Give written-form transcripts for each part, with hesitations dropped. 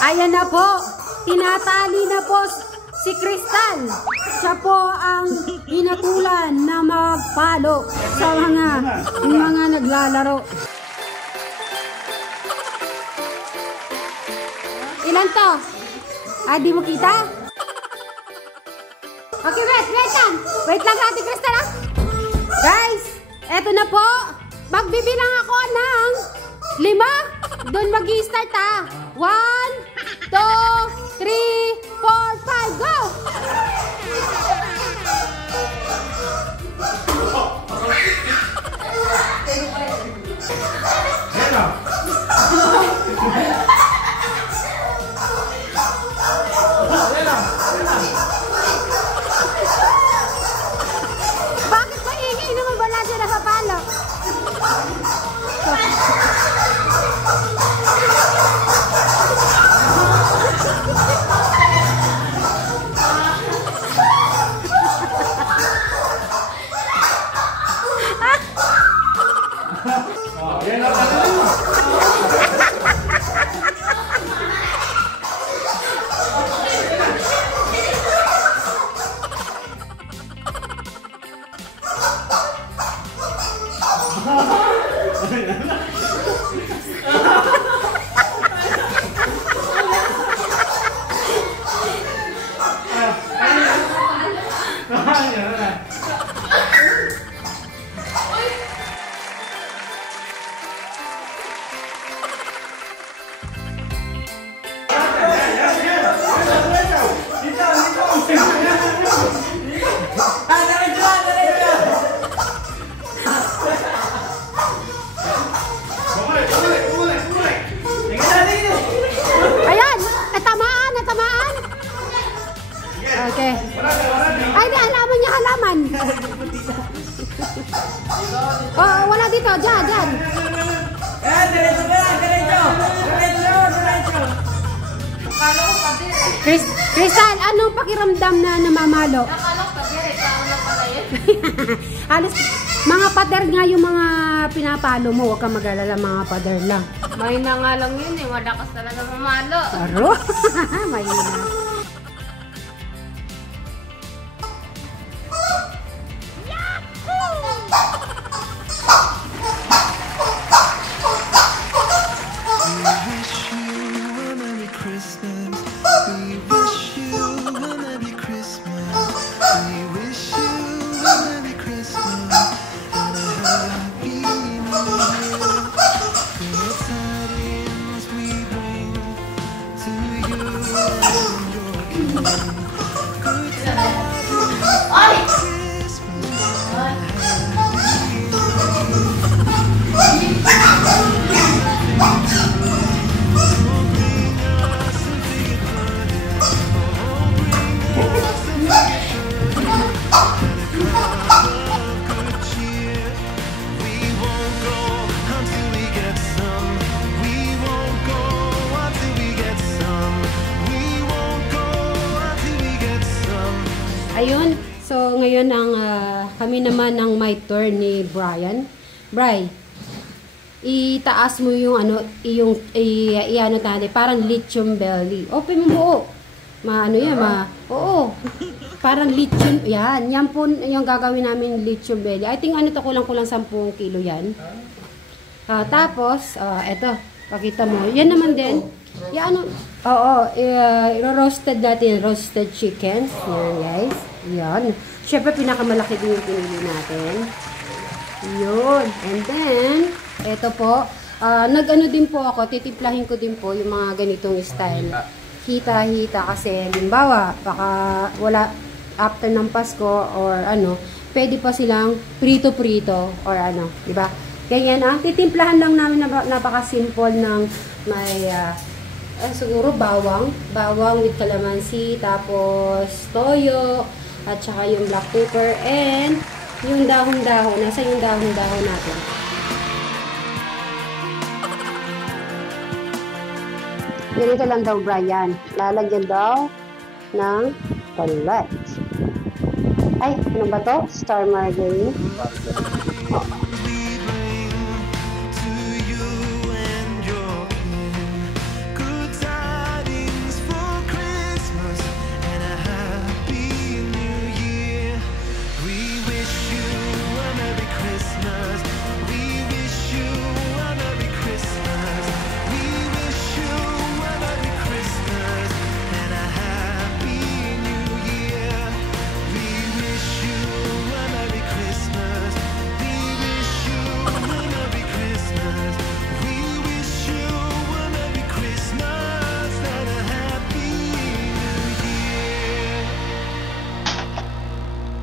Ayan na po. Tinatali na po si Crystal. Siya po ang hinatulan na magpalo sa mga naglalaro. Ilan to? Di mo kita? Okay, wait lang. Wait lang, Ate Crystal, ah. Guys, eto na po. Magbibilang ako ng 5. Doon mag-i-start, ah. 1, 2, 3, 4, 5, go! Bakit ba ingay naman wala siya nakapalo? Okay. Ay, di, halaman niya, halaman. Oh, wala dito. Diyan, diyan. Crystal, anong pakiramdam na namamalo? Halos, mga pader nga yung mga pinapalo mo. Huwag kang mag-alala, mga pader lang. Mahina nga lang yun eh. Madakas talaga mamalo. Aro? Mahina. Ayun, so ngayon ang kami naman ang my turn ni Brian. Bri, itaas mo yung ano, ano tadi, parang lithium belly. Open mo buo. Ano yan, oo. Parang lithium, yan po yung gagawin namin lithium belly. I think ano to, kulang-kulang 10 kilo yan. Tapos, eto, pakita mo. Yan naman din. Yan ano, roasted natin, roasted chicken. Yan guys. Yan. Siyempre, pinakamalaki din yung pinili natin. Yun. And then, eto po, nag-ano din po ako, titimplahin ko din po yung mga ganitong style. Hita-hita kasi, limbawa, baka wala, after ng Pasko or ano, pwede pa silang prito-prito or ano, diba? Ganyan ang titimplahan lang namin, napaka-simple ng may, siguro bawang with calamansi, tapos toyo, at saka yung black pepper, and yung dahon-dahon. Nasa yung dahon-dahon natin. Ganito lang daw, Brian. Lalagyan daw ng toilet. Ay, ano ba to? Star margarine. Oh.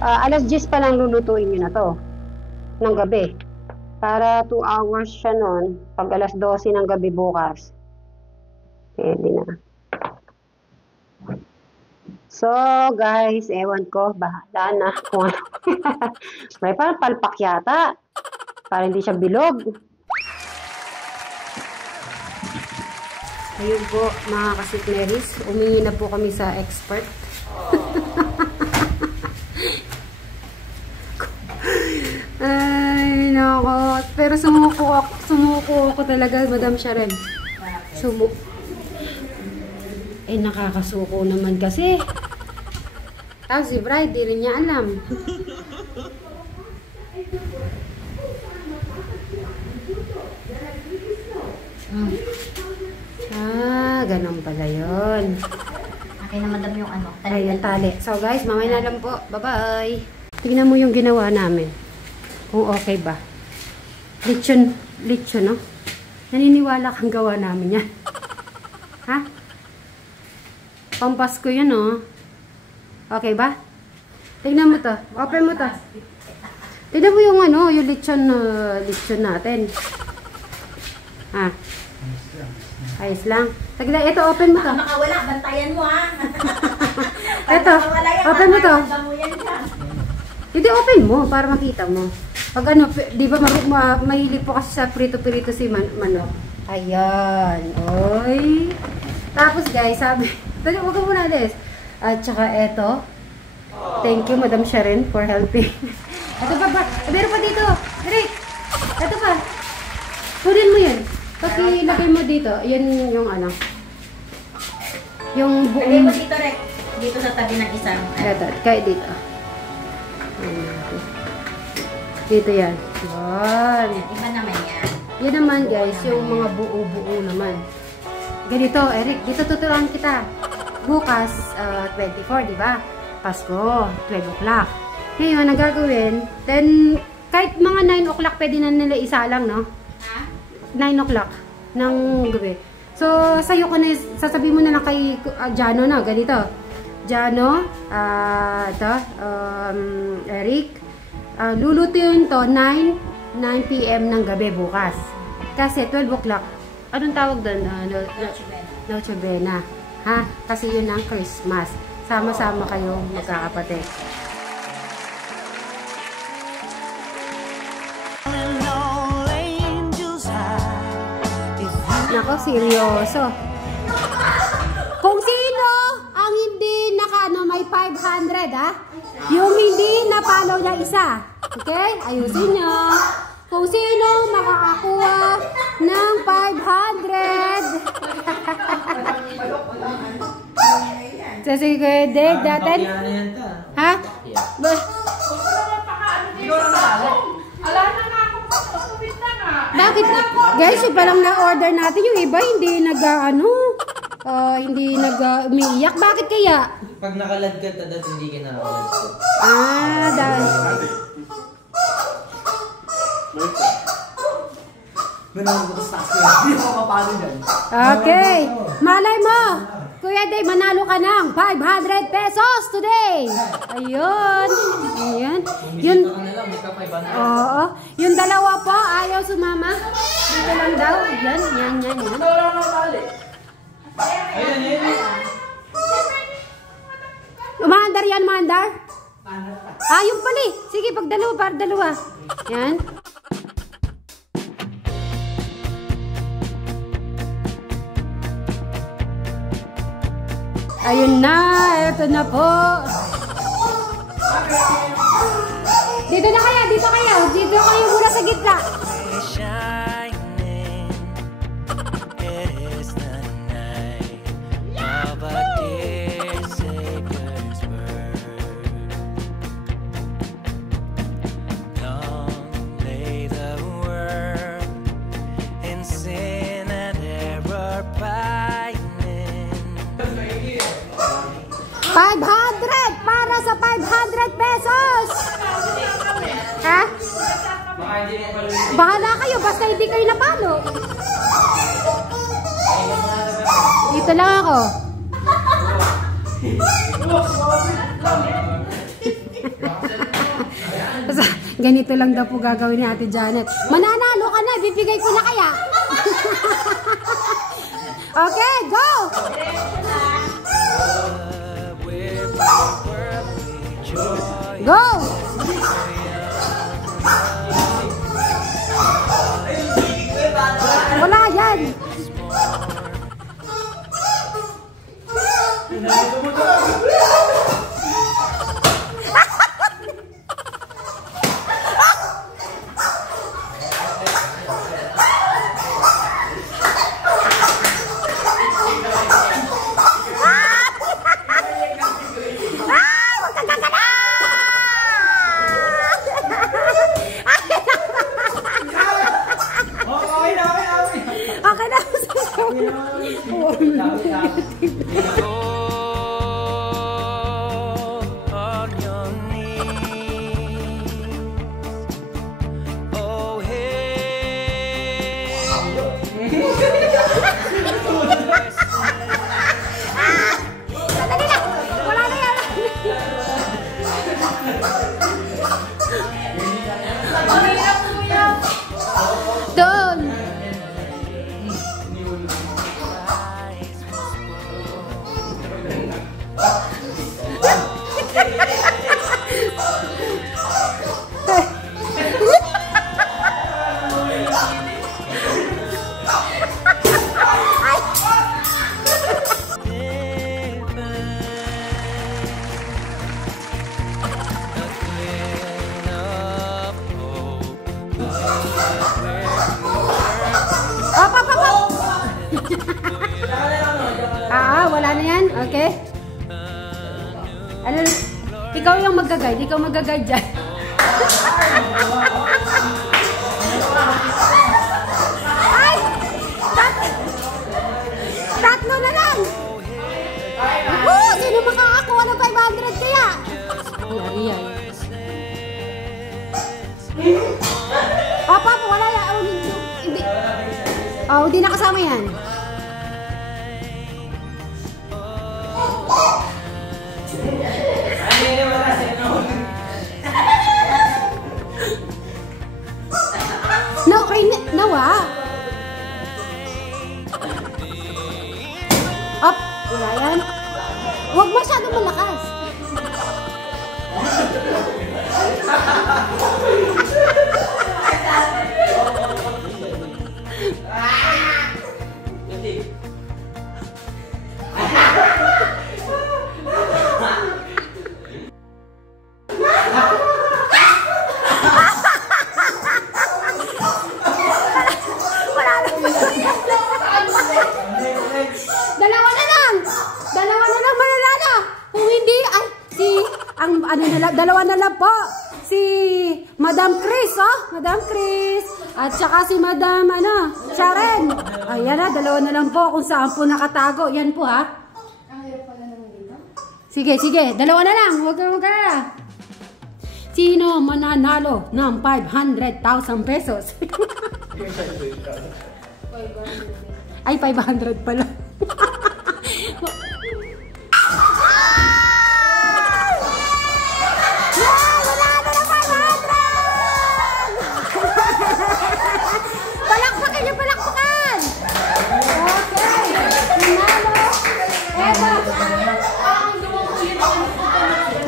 Alas 10 pa lang lulutuin nyo na to. Ng gabi. Para 2 hours siya nun. Pag alas 12 ng gabi bukas. Pwede na. So, guys, ewan ko. Bahala na. Kung ano. May parang palpak yata. Para hindi siya bilog. Ayun po, mga kasitneris. Umingi na po kami sa expert. Ay, nako. Pero sumuko ako talaga, Madam Sharon. Nakakasuko naman kasi. Tapos si Bride, di rin niya alam. Ganun pala yun. Akin na madam yung ano. Ayan, tali. So guys, mamaya na lang po. Bye-bye. Tingnan mo yung ginawa namin. Kung okay ba. Lechon, no? Naniniwala kang gawa namin yan. Ha? Pampasko yun, no? Okay ba? Tingnan mo to. Open mo to. Tingnan mo yung ano, yung lechon natin. Ha? Ayos lang. Tagda, ito, open mo to. Makawala, bantayan mo ha. Ito, open mo to. Hindi, open mo para makita mo. Pag ano, di ba mahilig po kasi sa prito-prito si manok. Ayan. Oy. Tapos guys, sabi, wag ka muna alis. At saka ito. Thank you, Madam Sharon, for helping. Ito pa. Meron pa dito. Direk. Ito pa. Kunin mo yun. Pag ilagay mo dito, yan yung ano. Yung buong... Lagay mo dito, Rek. Dito sa tabi ng isang... Ito, kaya dito. Dito yan. Yan. Iba naman yan. Yan naman guys, yung mga buo-buo naman. Ganito, Eric, dito tuturuan kita. Bukas, 24, di ba? Pasko, 12 o'clock. Ngayon, ang gagawin, then, kahit mga 9 o'clock, pwede na nila isa lang, no? 9 o'clock ng gabi. So, sa'yo ko na, sasabihin mo na lang kay Jano na, ganito. Jano, Eric, lulutuin to 9 p.m. ng gabi bukas. Kasi 12 o'clock, anong tawag doon? Noche Buena. Ha? Kasi yun ang Christmas. Sama-sama kayo magkakapatid. Nako, seryoso. Kung sino ang hindi may 500, ha? Yung hindi na-follow niya isa. Okay? Ayusin nyo. Kung sino makakakuha ng 500. So, sige, Dave, datin? Ha? Bakit? Guys, yung palang na-order natin, yung iba hindi hindi umiiyak. Bakit kaya? Pag nakalad ka, tadat hindi ka nakalad. Dahil. Okay. Malay mo. Kuya Day, manalo ka ng 500 pesos today. Ayun. Ayan. Yun. Oo. Yung dalawa po, ayaw sumama. Dito lang daw. Yan. Umaandar yan, umaandar. Yung pala eh. Sige, pag dalawa. Yan. Ayun na, eto na po. Dito kayo muna sa gitna. Para sa 500 pesos. Ha? Bahala kayo, basta hindi kayo napalo. Dito lang ako. Ganito lang daw po gagawin ni Ate Janet. Mananalo ka na, bibigay ko na kaya. Okay, go! Go! Wala yan! Okay na. On your knees. Oh, hey. Dali na. Wala na yan. Doon. Wala na yan? Okay. Ano? Ikaw yung mag-guide. Ikaw mag-guide dyan. Ay! Tatlo na lang! Sino makakakuha ng 500 kaya? Maria. Papa, wala yan. Hindi. Oh, hindi nakasama yan. No, Up, wala yan. Huwag masyadong malakas. Dalawa na lang po. Si Madam Chris, Madam Chris. At saka si Madam, Sharon. Ayan na, dalawa na lang po kung saan po nakatago. Yan po, ha. Sige, dalawa na lang. Huwag ka. Sino mananalo ng 500,000 pesos? Ay, 500 pala.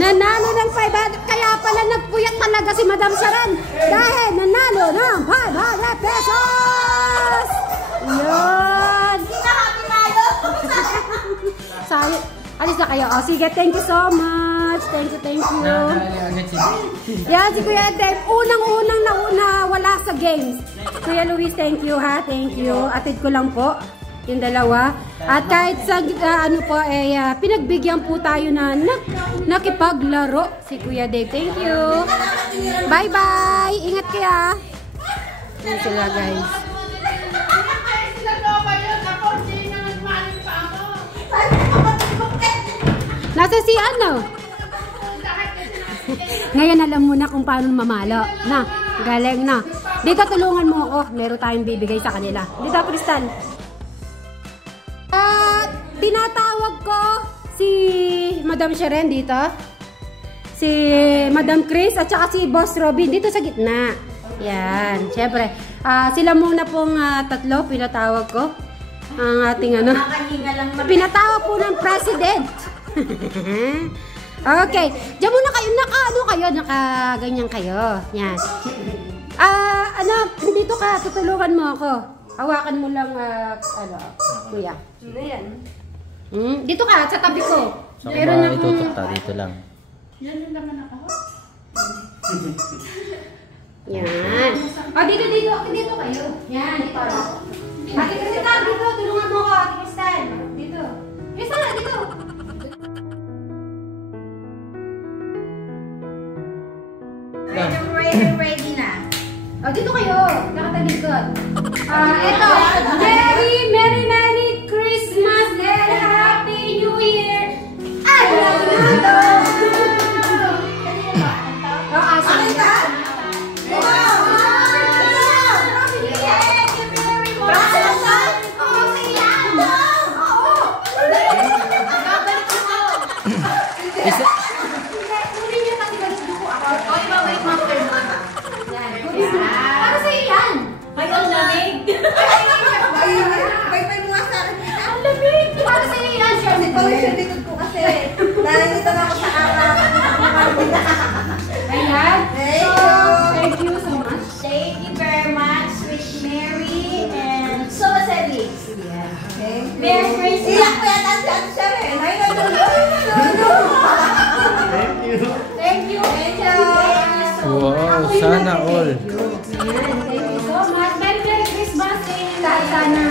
Nanalo ng 500. Kaya pala nagpuyat talaga si Madam Sharon. Dahil nanalo ng 500 pesos. Yun. Sayo. Alis na kayo. O, sige, thank you so much. Thank you. Yan, si Kuya Dave. Unang-unang wala sa games. Kuya Luis, thank you, ha. Thank you. Atid ko lang po yung dalawa. At kahit sa pinagbigyan po tayo na nakipaglaro si Kuya Dave. Thank you. Bye-bye. Ingat kaya. Yan sila, guys. Nasa si ano? Ngayon alam mo na kung paano mamalo. Na, galing na. Dito tulungan mo ako. Meron tayong bibigay sa kanila. Dito, Crystal. Tinatawag ko si Madam Sharon dito. si Madam Chris at saka si Boss Robin dito sa gitna. Yan, syempre. Sila muna pong tatlo, pinatawag ko. Ang ating ano. Makahinga lang mag- Pinatawag po ng President. Okay. Diyan muna kayo, nakaganyan kayo. Yan. Dito ka, tutulungan mo ako. Hawakan mo lang, kuya. Ano yan? Dito ka, sa tabi ko. Saka Meron ba akong- itutok ta dito lang? Yan yung laman ako. Yan. Dito kayo. Yan, dito. Ate Cristal, dito. Tulungan mo ko, Ate Cristal. Dito. Cristal, dito. Ready na. Dito kayo. Nakatalikod. Eto. Merry Christmas and Happy New Year. Aguinaldo. Para sa iyan. Ay, ang lamig. Bye-bye mo nga sa akin. Ang lamig. Para sa iyan, syempre. Ito yung likod ko kasi. Nalilito na ako sa araw. Ayan. Thank So, you. thank you so much. Thank you very much, Sweet Mary and Soba Service. Merry Christmas. Iyak ko yan ang chat siya rin. Ay, Thank you. Wow, sana all. Thank you so much. Merry Christmas sa inyo lahat. Sana